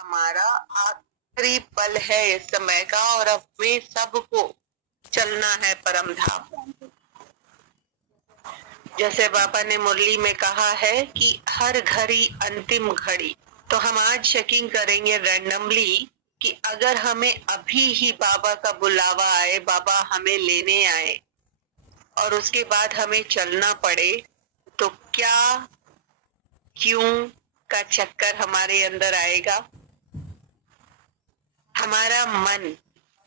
हमारा आखिरी पल है इस समय का और अब में सबको चलना है परम धाम। जैसे बाबा ने मुरली में कहा है कि हर घड़ी अंतिम घड़ी, तो हम आज चेकिंग करेंगे रैंडमली कि अगर हमें अभी ही बाबा का बुलावा आए, बाबा हमें लेने आए और उसके बाद हमें चलना पड़े, तो क्या क्यों का चक्कर हमारे अंदर आएगा। हमारा मन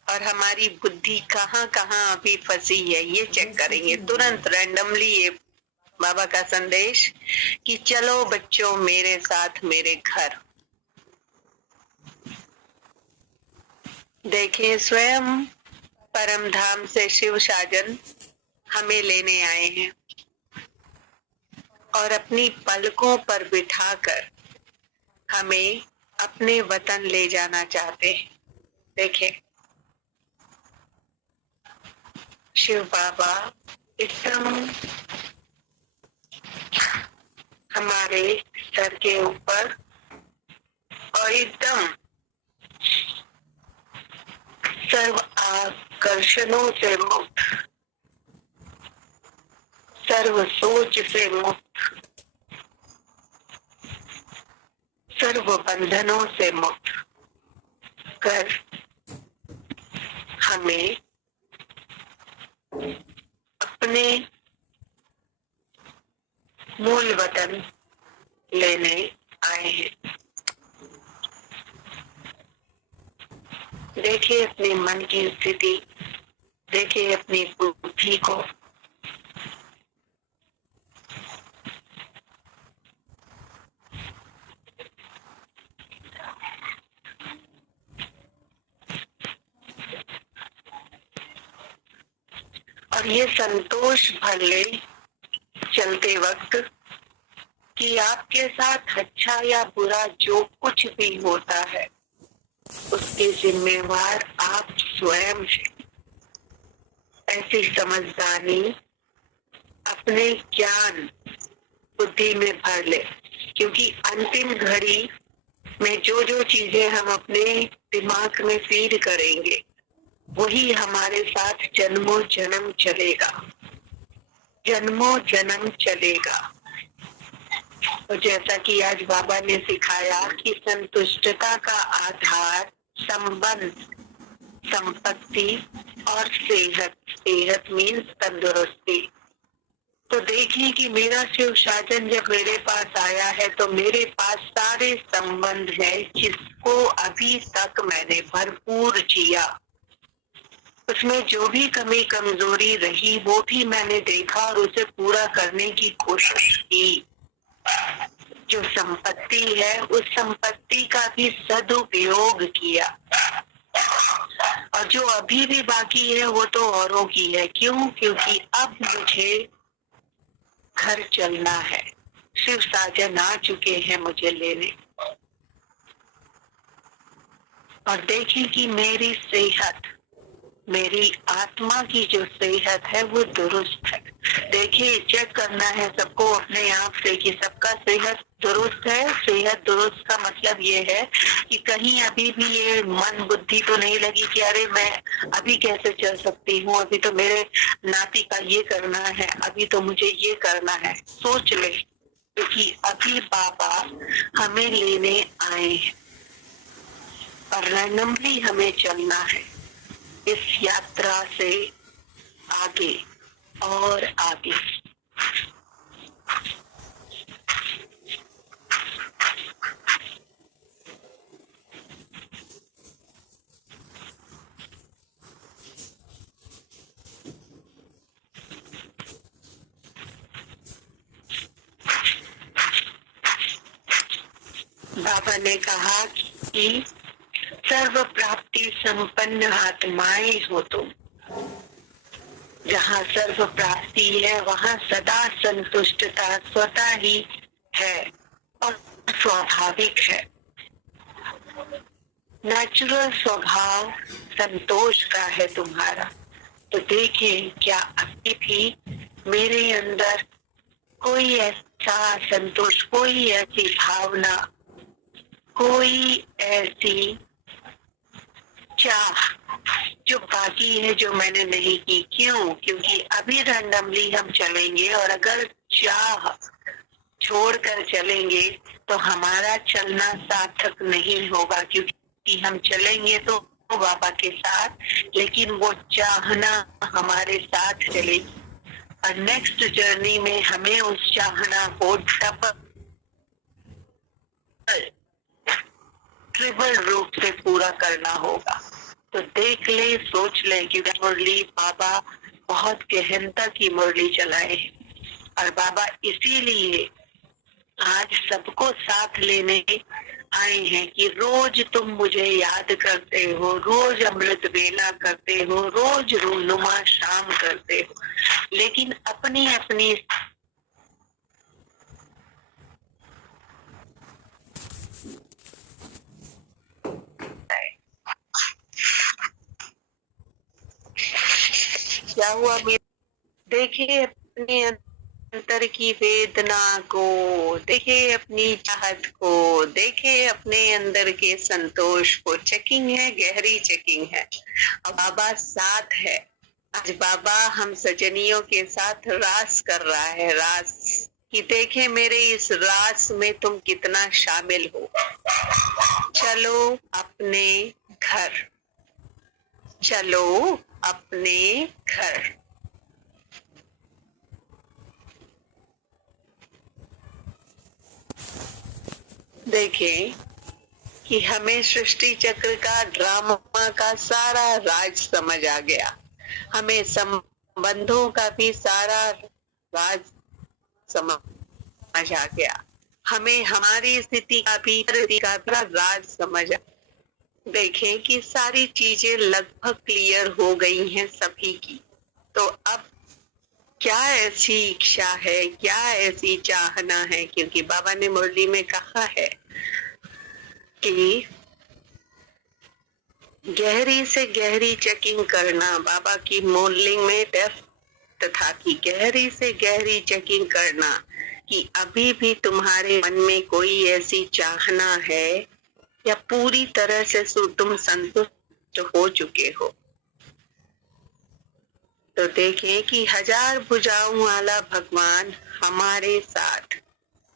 और हमारी बुद्धि कहाँ कहाँ अभी फंसी है, ये चेक करेंगे तुरंत रैंडमली। ये बाबा का संदेश कि चलो बच्चों मेरे साथ मेरे घर। देखें स्वयं परम धाम से शिव साजन हमें लेने आए हैं और अपनी पलकों पर बिठाकर हमें अपने वतन ले जाना चाहते हैं। देखें शिव बाबा एकदम हमारे सर के ऊपर और एकदम सर्व आकर्षणों से मुक्त, सर्व सोच से मुक्त, सर्व बंधनों से मुक्त कर हमें अपने मूल वतन लेने आए हैं। देखिए अपने मन की स्थिति, देखिए अपनी बुद्धि को। और ये संतोष भर ले चलते वक्त कि आपके साथ अच्छा या बुरा जो कुछ भी होता है उसके जिम्मेवार आप स्वयं हैं। ऐसी समझदारी अपने ज्ञान बुद्धि में भर ले, क्योंकि अंतिम घड़ी में जो जो चीजें हम अपने दिमाग में फीड करेंगे वही हमारे साथ जन्मों जन्म चलेगा, जन्मों जन्म चलेगा। और जैसा कि आज बाबा ने सिखाया कि संतुष्टता का आधार संबंध, संपत्ति और सेहत, सेहत मीन्स तंदुरुस्ती। तो देखिए कि मेरा शिव साजन जब मेरे पास आया है तो मेरे पास सारे संबंध है जिसको अभी तक मैंने भरपूर जिया। उसमें जो भी कमी कमजोरी रही वो भी मैंने देखा और उसे पूरा करने की कोशिश की। जो संपत्ति है उस संपत्ति का भी सदुपयोग किया, और जो अभी भी बाकी है वो तो औरों की है। क्यों? क्योंकि अब मुझे घर चलना है। शिव साजन आ चुके हैं मुझे लेने। और देखें कि मेरी सेहत, मेरी आत्मा की जो सेहत है वो दुरुस्त है। देखिए चेक करना है सबको अपने आप से कि सबका सेहत दुरुस्त है। सेहत दुरुस्त का मतलब ये है कि कहीं अभी भी ये मन बुद्धि तो नहीं लगी कि अरे मैं अभी कैसे चल सकती हूँ, अभी तो मेरे नाती का ये करना है, अभी तो मुझे ये करना है। सोच ले, क्योंकि अभी बाबा हमें लेने आए हैं और रैंडमली हमें चलना है इस यात्रा से आगे और आगे। बाबा ने कहा कि सर्व प्राप्ति संपन्न आत्माएं हो तुम। जहाँ सर्व प्राप्ति है वहाँ सदा संतुष्टता स्वतः ही है और स्वाभाविक है। नेचुरल स्वभाव संतोष का है तुम्हारा। तो देखें क्या अभी भी मेरे अंदर कोई ऐसा संतोष, कोई ऐसी भावना कोई ऐसी चाह जो बाकी है जो मैंने नहीं की। क्यों? क्योंकि अभी रैंडमली हम चलेंगे और अगर चाह छोड़कर चलेंगे तो हमारा चलना सार्थक नहीं होगा, क्योंकि हम चलेंगे तो बाबा के साथ, लेकिन वो चाहना हमारे साथ चलेगी और नेक्स्ट जर्नी में हमें उस चाहना को ट्रिपल रूप से पूरा करना होगा। तो देख ले, सोच ले कि मुरली बाबा बहुत गहनता की मुरली चलाए और बाबा इसीलिए आज सबको साथ लेने आए हैं कि रोज तुम मुझे याद करते हो, रोज अमृत वेला करते हो, रोज रूनुमा शाम करते हो, लेकिन अपनी अपनी क्या हुआ? देखिए अपने अंतर की वेदना को, देखिए अपनी चाहत को, देखिए अपने अंदर के संतोष को। चेकिंग है, गहरी चेकिंग है। अब बाबा साथ है। आज बाबा हम सजनियों के साथ रास कर रहा है, रास कि देखे मेरे इस रास में तुम कितना शामिल हो। चलो अपने घर, चलो अपने घर। देखें कि हमें सृष्टि चक्र का, ड्रामा का सारा राज समझ आ गया। हमें संबंधों का भी सारा राज समझ आ गया। हमें हमारी स्थिति का भी राज समझ आ। देखें कि सारी चीजें लगभग क्लियर हो गई हैं सभी की। तो अब क्या ऐसी इच्छा है, क्या ऐसी चाहना है? क्योंकि बाबा ने मुरली में कहा है कि गहरी से गहरी चेकिंग करना। बाबा की मॉडलिंग में डेप्थ था कि गहरी से गहरी चेकिंग करना कि अभी भी तुम्हारे मन में कोई ऐसी चाहना है या पूरी तरह से तुम संतुष्ट हो चुके हो। तो देखें कि हजार भुजाओं वाला भगवान हमारे साथ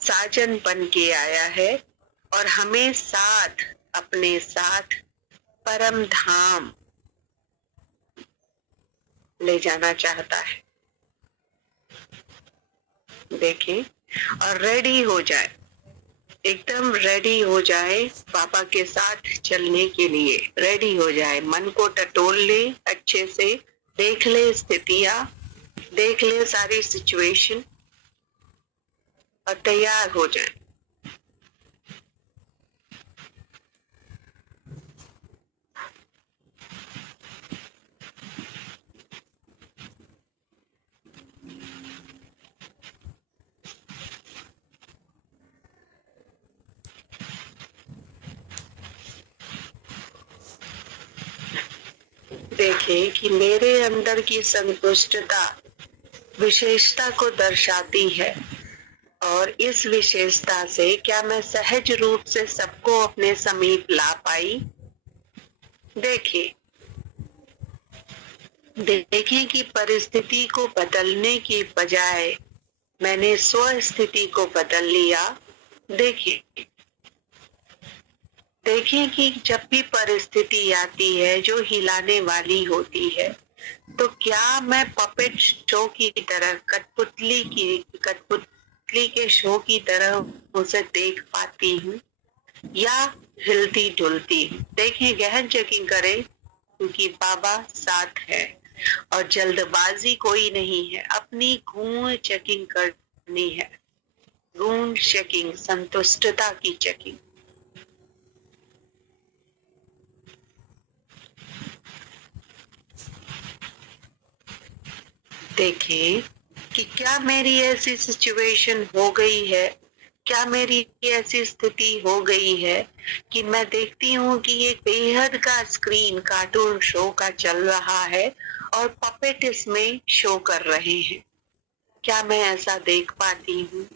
साजन बन के आया है और हमें साथ, अपने साथ परम धाम ले जाना चाहता है। देखें और रेडी हो जाए, एकदम रेडी हो जाए पापा के साथ चलने के लिए। रेडी हो जाए, मन को टटोल ले अच्छे से, देख ले स्थितियां, देख ले सारी सिचुएशन और तैयार हो जाए। देखें कि मेरे अंदर की संतुष्टता विशेषता को दर्शाती है और इस विशेषता से क्या मैं सहज रूप से सबको अपने समीप ला पाई। देखें कि परिस्थिति को बदलने की बजाय मैंने स्व स्थिति को बदल लिया। देखें कि जब भी परिस्थिति आती है जो हिलाने वाली होती है, तो क्या मैं पपेट शो की तरह, कठपुतली के शो की तरह उसे देख पाती हूँ या हिलती डुलती हूँ। देखें, गहन चेकिंग करें क्योंकि बाबा साथ है और जल्दबाजी कोई नहीं है। अपनी गूढ़ चेकिंग करनी है, गूढ़ चेकिंग, संतुष्टता की चेकिंग। देखें कि क्या मेरी ऐसी सिचुएशन हो गई है, क्या मेरी ऐसी स्थिति हो गई है कि मैं देखती हूँ कि एक बेहद का स्क्रीन कार्टून शो का चल रहा है और पपेट इसमें शो कर रहे हैं। क्या मैं ऐसा देख पाती हूँ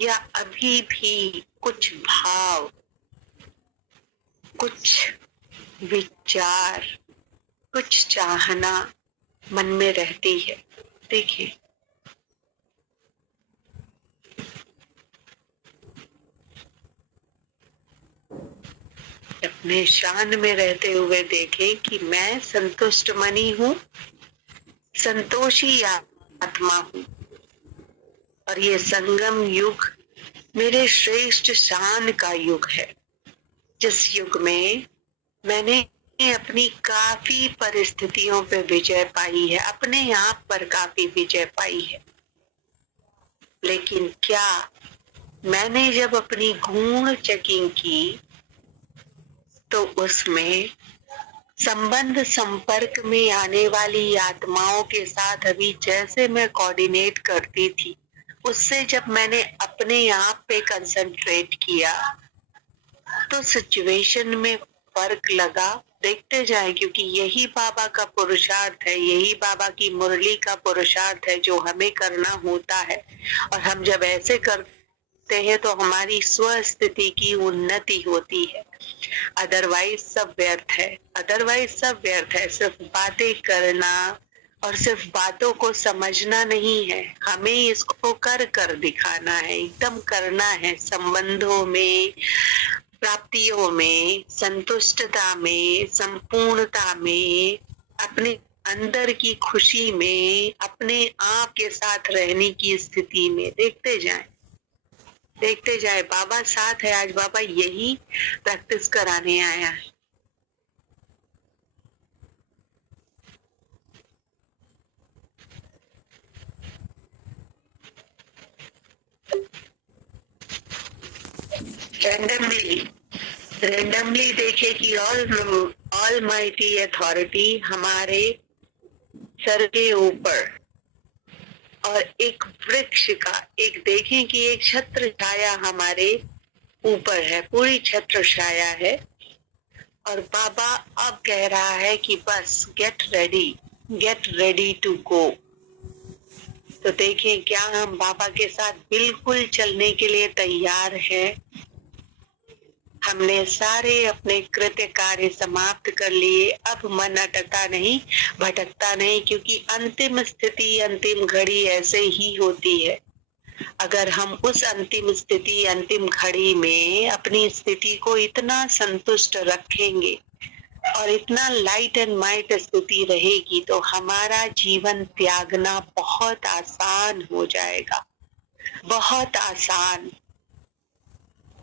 या अभी भी कुछ भाव कुछ विचार, कुछ चाहना मन में रहती है। देखिए, अपने शान में रहते हुए देखें कि मैं संतुष्ट मनी हूँ, संतोषी आत्मा हूँ, और ये संगम युग मेरे श्रेष्ठ शान का युग है, जिस युग में मैंने अपनी काफी परिस्थितियों पे विजय पाई है, अपने आप पर काफी विजय पाई है। लेकिन क्या मैंने जब अपनी गूढ़ चेकिंग की तो उसमें संबंध संपर्क में आने वाली आत्माओं के साथ अभी जैसे मैं कोऑर्डिनेट करती थी, उससे जब मैंने अपने आप पे कंसंट्रेट किया तो सिचुएशन में फर्क लगा। देखते जाए, क्योंकि यही बाबा का पुरुषार्थ है, यही बाबा की मुरली का पुरुषार्थ है जो हमें करना होता है। और हम जब ऐसे करते हैं तो हमारी स्वस्थिति की उन्नति होती है। अदरवाइज सब व्यर्थ है, अदरवाइज सब व्यर्थ है। सिर्फ बातें करना और सिर्फ बातों को समझना नहीं है, हमें इसको कर कर दिखाना है, एकदम करना है। संबंधों में, प्राप्तियों में, संतुष्टता में, संपूर्णता में, अपने अंदर की खुशी में, अपने आप के साथ रहने की स्थिति में। देखते जाएं, देखते जाए, बाबा साथ है। आज बाबा यही प्रैक्टिस कराने आया है। रैंडमली देखे कि ऑल माइटी अथॉरिटी हमारे सर के ऊपर, और एक वृक्ष का, एक देखें कि एक छत्र छाया हमारे ऊपर है, पूरी छत्र छाया है। और बाबा अब कह रहा है कि बस गेट रेडी टू गो। तो देखें, क्या हम बाबा के साथ बिल्कुल चलने के लिए तैयार हैं? हमने सारे अपने कृत्य कार्य समाप्त कर लिए, अब मन अटका नहीं, भटकता नहीं, क्योंकि अंतिम स्थिति, अंतिम घड़ी ऐसे ही होती है। अगर हम उस अंतिम स्थिति, अंतिम घड़ी में अपनी स्थिति को इतना संतुष्ट रखेंगे और इतना लाइट एंड माइट स्थिति रहेगी, तो हमारा जीवन त्यागना बहुत आसान हो जाएगा, बहुत आसान।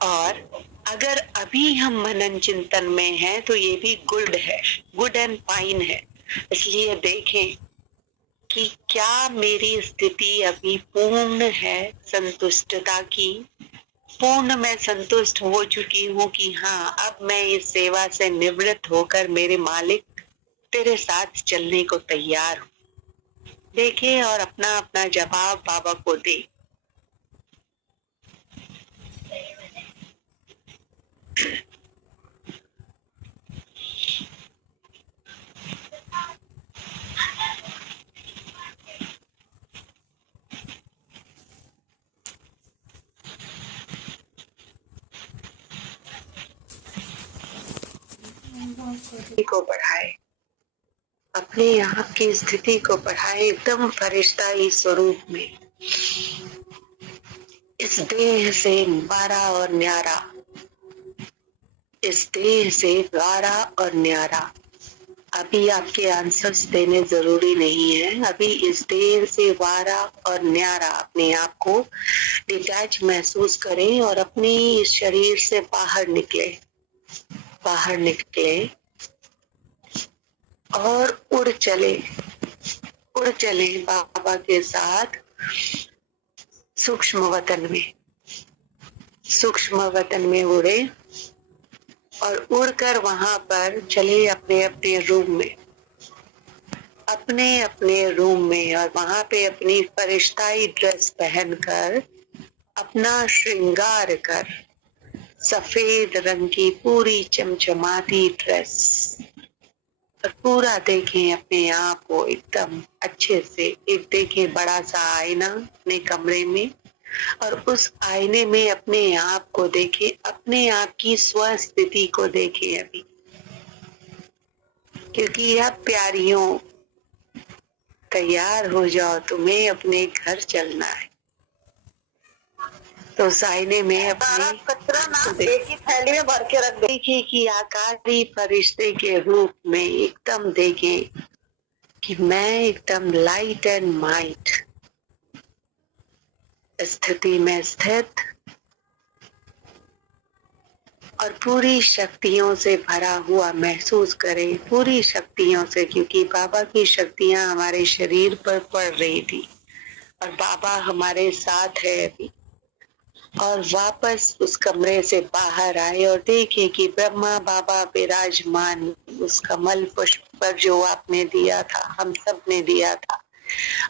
और अगर अभी हम मनन चिंतन में हैं तो ये भी गुड है, गुड एंड फाइन है। इसलिए देखें कि क्या मेरी स्थिति अभी पूर्ण है संतुष्टता की, पूर्ण मैं संतुष्ट हो चुकी हूँ कि हाँ, अब मैं इस सेवा से निवृत्त होकर मेरे मालिक तेरे साथ चलने को तैयार हूँ। देखे और अपना अपना जवाब बाबा को दे। को बढ़ाए, अपने आप की स्थिति को बढ़ाए, एकदम फरिश्ताई स्वरूप में, इस देह से बारा और न्यारा, इस देह से गारा और न्यारा। अभी आपके आंसर्स देने जरूरी नहीं है, अभी इस देह से वारा और न्यारा अपने आप को डिटैच महसूस करें और अपने इस शरीर से बाहर निकले, बाहर निकले और उड़ चले, उड़ चले बाबा के साथ सूक्ष्म वतन में, सूक्ष्म वतन में उड़े और उड़कर वहां पर चले अपने अपने रूम में, अपने अपने रूम में, और वहां पे अपनी फरिश्ताई ड्रेस पहनकर, अपना श्रृंगार कर, सफेद रंग की पूरी चमचमाती ड्रेस, और पूरा देखें अपने आप को एकदम अच्छे से। एक देखें बड़ा सा आईना अपने कमरे में, और उस आईने में अपने आप को देखें, अपने आप की स्वस्थिति को देखें अभी, क्योंकि यह प्यारियों तैयार हो जाओ, तुम्हें अपने घर चलना है। तो उस आईने में अपने कचरा ना एक ही थैली में भर के रख दो। देखिए कि आकारी फरिश्ते के रूप में एकदम देखें कि मैं एकदम लाइट एंड माइट स्थिति में स्थित और पूरी शक्तियों से भरा हुआ महसूस करें, पूरी शक्तियों से, क्योंकि बाबा की शक्तियां हमारे शरीर पर पड़ रही थी और बाबा हमारे साथ है अभी। और वापस उस कमरे से बाहर आए और देखे कि ब्रह्मा बाबा विराजमान उस कमल पुष्प पर जो आपने दिया था, हम सब ने दिया था,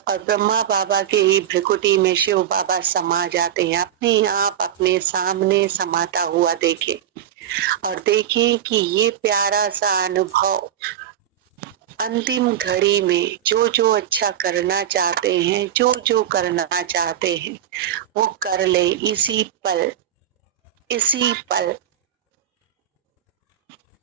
और ब्रह्मा बाबा के ही भ्रिकुटी में शिव बाबा समा जाते हैं, अपने आप अपने सामने समाता हुआ देखे और देखें कि ये प्यारा सा अनुभव अंतिम घड़ी में जो जो अच्छा करना चाहते हैं, जो जो करना चाहते हैं वो कर ले इसी पल, इसी पल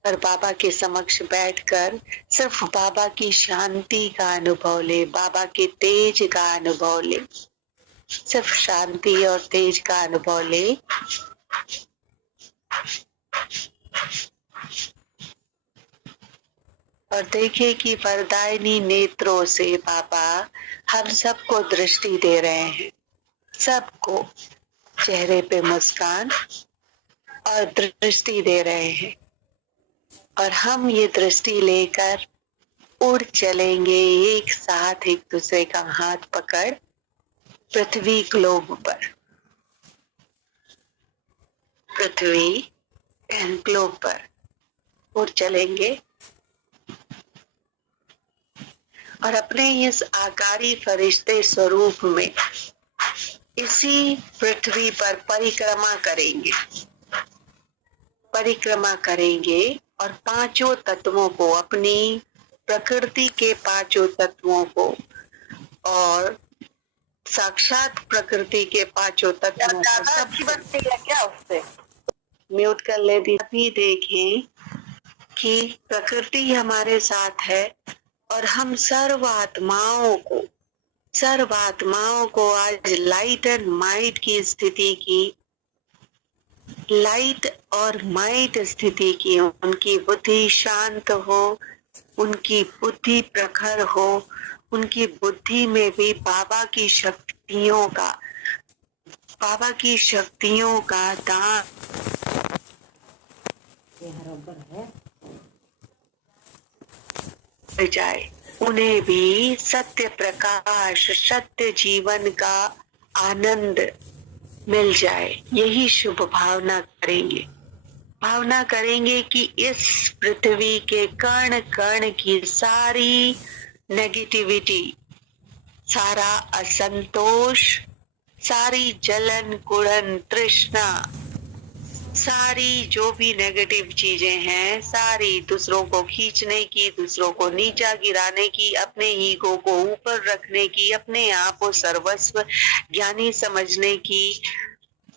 पर बाबा के समक्ष बैठकर सिर्फ बाबा की शांति का अनुभव ले, बाबा के तेज का अनुभव ले, सिर्फ शांति और तेज का अनुभव ले। और देखे कि वरदायिनी नेत्रों से बाबा हम सबको दृष्टि दे रहे हैं, सबको चेहरे पे मुस्कान और दृष्टि दे रहे हैं, और हम ये दृष्टि लेकर उड़ चलेंगे एक साथ, एक दूसरे का हाथ पकड़ पृथ्वी ग्लोब पर, पृथ्वी एंड ग्लोब पर उड़ चलेंगे और अपने इस आकारी फरिश्ते स्वरूप में इसी पृथ्वी पर परिक्रमा करेंगे, परिक्रमा करेंगे और पांचों तत्वों को, अपनी प्रकृति के पांचों तत्वों को और साक्षात प्रकृति के पांचों तत्वों को सब अच्छी बनती है क्या उससे? म्यूट कर ले दी। अभी देखें कि प्रकृति हमारे साथ है और हम सर्व आत्माओं को आज लाइट एंड माइट की स्थिति की, लाइट और माइट स्थिति की, उनकी बुद्धि शांत हो, उनकी बुद्धि प्रखर हो, उनकी बुद्धि में भी बाबा की शक्तियों का दान जाए, उन्हें भी सत्य प्रकाश, सत्य जीवन का आनंद मिल जाए। यही शुभ भावना करेंगे, भावना करेंगे कि इस पृथ्वी के कण कण की सारी नेगेटिविटी, सारा असंतोष, सारी जलन कुड़न तृष्णा, सारी जो भी नेगेटिव चीजें हैं, सारी दूसरों को खींचने की, दूसरों को नीचा गिराने की, अपने ईगो को ऊपर रखने की, अपने आप को सर्वस्व ज्ञानी समझने की,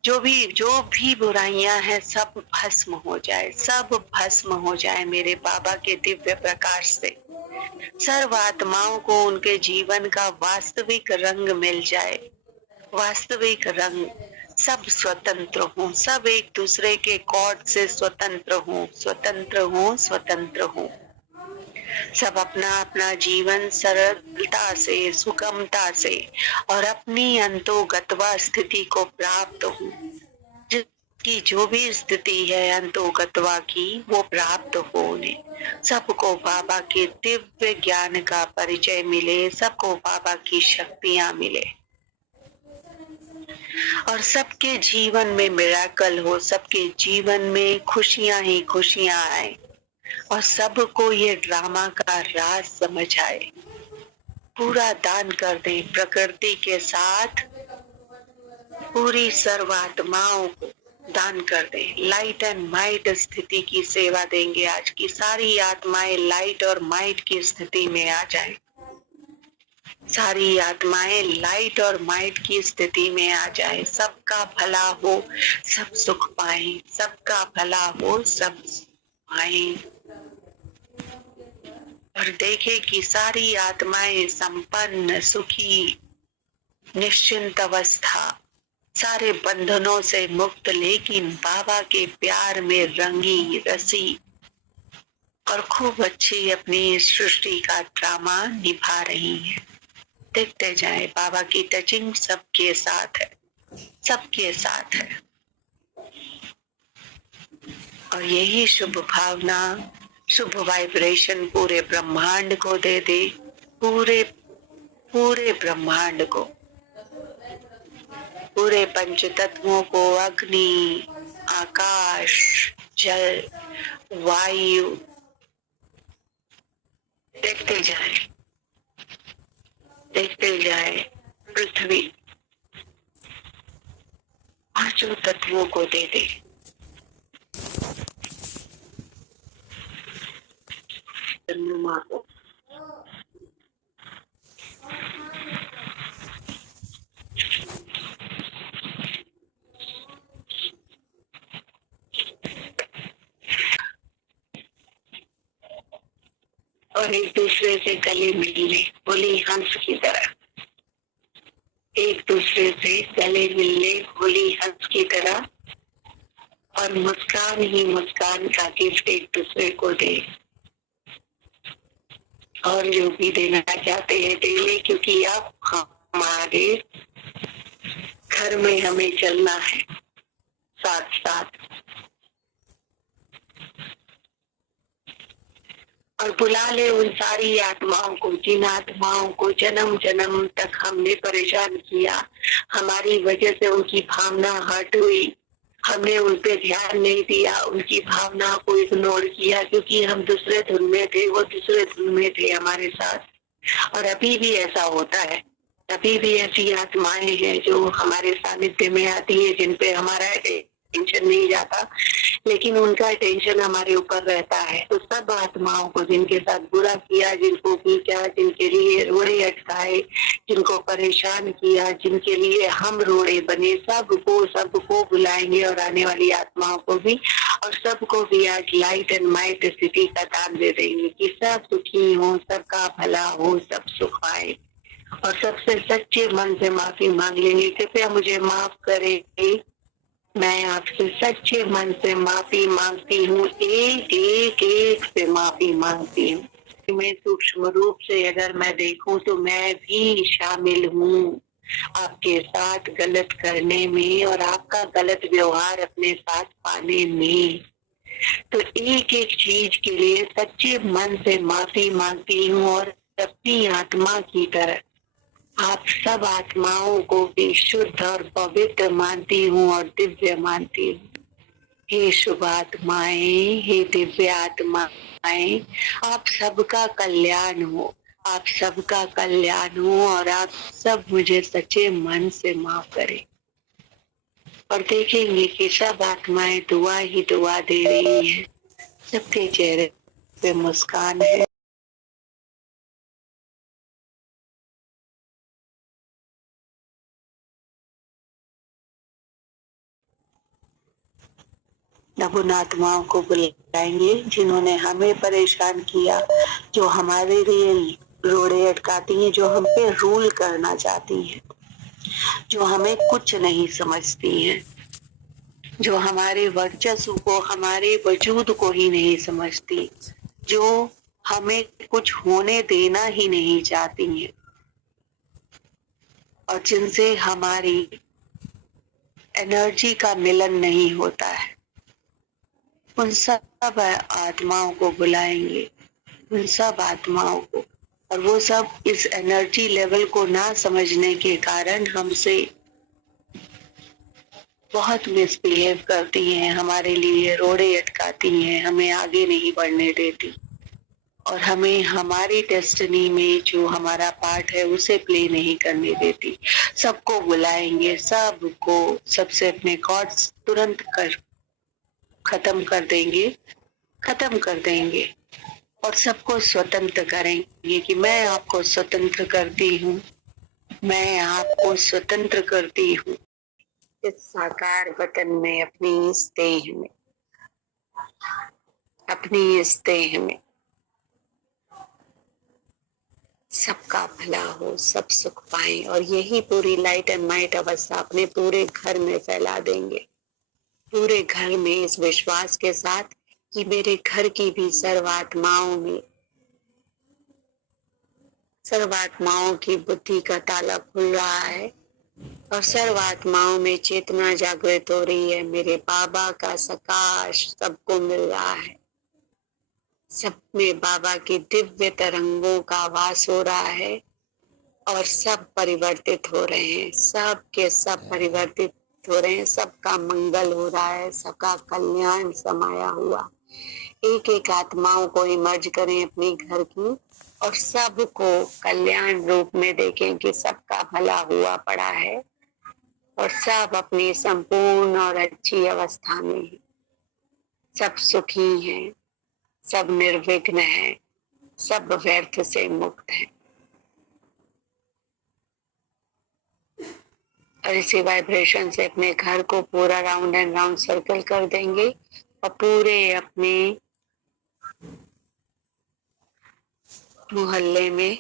जो भी बुराइयां हैं सब भस्म हो जाए, सब भस्म हो जाए मेरे बाबा के दिव्य प्रकाश से। सर्व आत्माओं को उनके जीवन का वास्तविक रंग मिल जाए, वास्तविक रंग, सब स्वतंत्र हों, सब एक दूसरे के कॉर्ड से स्वतंत्र हों, स्वतंत्र हों, स्वतंत्र हों, सब अपना अपना जीवन सरलता से, सुगमता से और अपनी अंतोगतवा स्थिति को प्राप्त हो, जिसकी जो भी स्थिति है अंतोगतवा की वो प्राप्त हो उन्हें। सबको बाबा के दिव्य ज्ञान का परिचय मिले, सबको बाबा की शक्तियां मिले और सबके जीवन में मिराकल हो, सबके जीवन में खुशियां ही खुशियां आए और सबको ये ड्रामा का राज समझ आए। पूरा दान कर दें प्रकृति के साथ, पूरी सर्वात्माओं को दान कर दें। लाइट एंड माइट स्थिति की सेवा देंगे। आज की सारी आत्माएं लाइट और माइट की स्थिति में आ जाएं। सारी आत्माएं लाइट और माइट की स्थिति में आ जाए, सबका भला हो, सब सुख पाए, सबका भला हो, सब पाए। और देखे कि सारी आत्माएं संपन्न, सुखी, निश्चिंत अवस्था, सारे बंधनों से मुक्त, लेकिन बाबा के प्यार में रंगी रसी और खूब अच्छी अपनी सृष्टि का ड्रामा निभा रही है। देखते जाए, बाबा की टचिंग सबके साथ है, सबके साथ है। और यही शुभ भावना, शुभ वाइब्रेशन पूरे ब्रह्मांड को दे दे, पूरे पूरे ब्रह्मांड को, पूरे पंच तत्वों को, अग्नि, आकाश, जल, वायु, देखते जाए, देखते जाए, पृथ्वी, पांचों तत्वों को दे दे। चंद्रमा को, और एक दूसरे से गले मिल ले, होली हंस की तरह, एक दूसरे से गले मिल ले होली हंस की तरह, और मुस्कान ही मुस्कान का गिफ्ट एक दूसरे को दे। और जो भी देना चाहते हैं दे ले, क्योंकि अब हमारे घर में हमें चलना है साथ साथ। और बुला ले उन सारी आत्माओं को, जिन आत्माओं को जन्म जन्म तक हमने परेशान किया, हमारी वजह से उनकी भावना हर्ट हुई, हमने उन पे ध्यान नहीं दिया, उनकी भावना को इग्नोर किया, क्योंकि हम दूसरे धुन में थे, वो दूसरे धुन में थे हमारे साथ। और अभी भी ऐसा होता है, अभी भी ऐसी आत्माएं हैं जो हमारे सानिध्य में आती है, जिन पे हमारा टेंशन नहीं जाता, लेकिन उनका टेंशन हमारे ऊपर रहता है। तो सब आत्माओं को, जिनके साथ बुरा किया, जिनको पीटा, जिनके लिए रोड़े अटकाए, जिनको परेशान किया, जिनके लिए हम रोड़े बने, सबको बुलाएंगे, और आने वाली आत्माओं को भी, और सबको भी आज लाइट एंड माइट स्थिति का दान दे देंगे कि सब सुखी हो, सबका भला हो, सब सुख आए। और सबसे सच्चे मन से माफी मांग लेंगे, कृपया मुझे माफ करें, मैं आपसे सच्चे मन से माफी मांगती हूँ, एक से माफी मांगती हूँ। मैं सूक्ष्म रूप से अगर मैं देखूं तो मैं भी शामिल हूँ आपके साथ गलत करने में, और आपका गलत व्यवहार अपने साथ पाने में। तो एक एक चीज के लिए सच्चे मन से माफी मांगती हूँ, और अपनी आत्मा की तरह आप सब आत्माओं को भी शुद्ध और पवित्र मानती हूँ और दिव्य मानती हूँ। हे शुभ आत्माएं, हे दिव्य आत्माएं, आप सबका कल्याण हो, आप सबका कल्याण हो, और आप सब मुझे सच्चे मन से माफ करें। और देखेंगे कि सब आत्माएं दुआ ही दुआ दे रही है, सबके चेहरे पे मुस्कान है। अब उन आत्माओं को बुलाएंगे जिन्होंने हमें परेशान किया, जो हमारे लिए रोड़े अटकाती हैं, जो हम पे रूल करना चाहती हैं, जो हमें कुछ नहीं समझती हैं, जो हमारे वर्चस्व को, हमारे वजूद को ही नहीं समझती, जो हमें कुछ होने देना ही नहीं चाहती हैं, और जिनसे हमारी एनर्जी का मिलन नहीं होता है। उन सब आत्माओं को बुलाएंगे, उन सब आत्माओं को, और वो सब इस एनर्जी लेवल को ना समझने के कारण हमसे बहुत मिसबिहेव करती हैं, हमारे लिए रोड़े अटकाती हैं, हमें आगे नहीं बढ़ने देती, और हमें हमारी डेस्टिनी में जो हमारा पार्ट है उसे प्ले नहीं करने देती। सबको बुलाएंगे, सबको, सबसे अपने कॉर्ड्स तुरंत खत्म कर देंगे, खत्म कर देंगे। और सबको स्वतंत्र करेंगे कि मैं आपको स्वतंत्र करती हूँ, मैं आपको स्वतंत्र करती हूँ। इस साकार वतन में, अपनी इस देह में, अपनी इस देह में सबका भला हो, सब सुख पाए, और यही पूरी लाइट एंड माइट अवस्था अपने पूरे घर में फैला देंगे, पूरे घर में, इस विश्वास के साथ कि मेरे घर की भी सर्वात्माओं में, सर्वात्माओं की बुद्धि का ताला खुल रहा है और सर्वात्माओं में चेतना जागृत हो रही है। मेरे बाबा का सकाश सबको मिल रहा है, सब में बाबा की दिव्य तरंगों का वास हो रहा है और सब परिवर्तित हो रहे हैं, सब के सब परिवर्तित हो रहे हैं, सबका मंगल हो रहा है, सबका कल्याण समाया हुआ। एक एक आत्माओं को इमर्ज करें अपने घर की और सबको कल्याण रूप में देखें कि सबका भला हुआ पड़ा है और सब अपनी संपूर्ण और अच्छी अवस्था में है, सब सुखी हैं, सब निर्विघ्न हैं, सब व्यर्थ से मुक्त हैं। और इसी वाइब्रेशन से अपने घर को पूरा राउंड एंड राउंड सर्कल कर देंगे और पूरे अपने मोहल्ले में,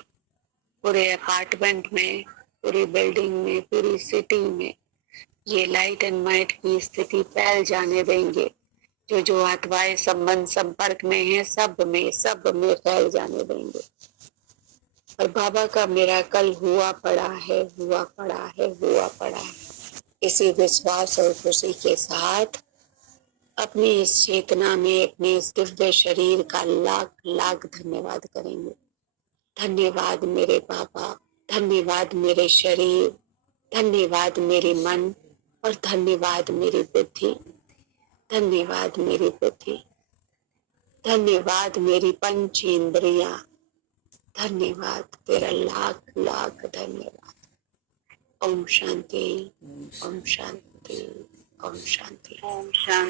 पूरे अपार्टमेंट में, पूरी बिल्डिंग में, पूरी सिटी में ये लाइट एंड माइट की स्थिति फैल जाने देंगे। जो जो आत्माएं संबंध संपर्क में है सब में फैल जाने देंगे। और बाबा का मिराकल हुआ पड़ा है, हुआ पड़ा है, हुआ पड़ा है। इसी विश्वास और खुशी के साथ अपनी इस चेतना में अपने इस दिव्य शरीर का लाख लाख धन्यवाद करेंगे। धन्यवाद मेरे बाबा, धन्यवाद मेरे शरीर, धन्यवाद मेरे मन और धन्यवाद मेरी बुद्धि, धन्यवाद मेरी बुद्धि, धन्यवाद मेरी पंच इंद्रियां, धन्यवाद तेरा लाख लाख धन्यवाद। ओम शांति, ओम शांति, ओम शांति, ओम शांति।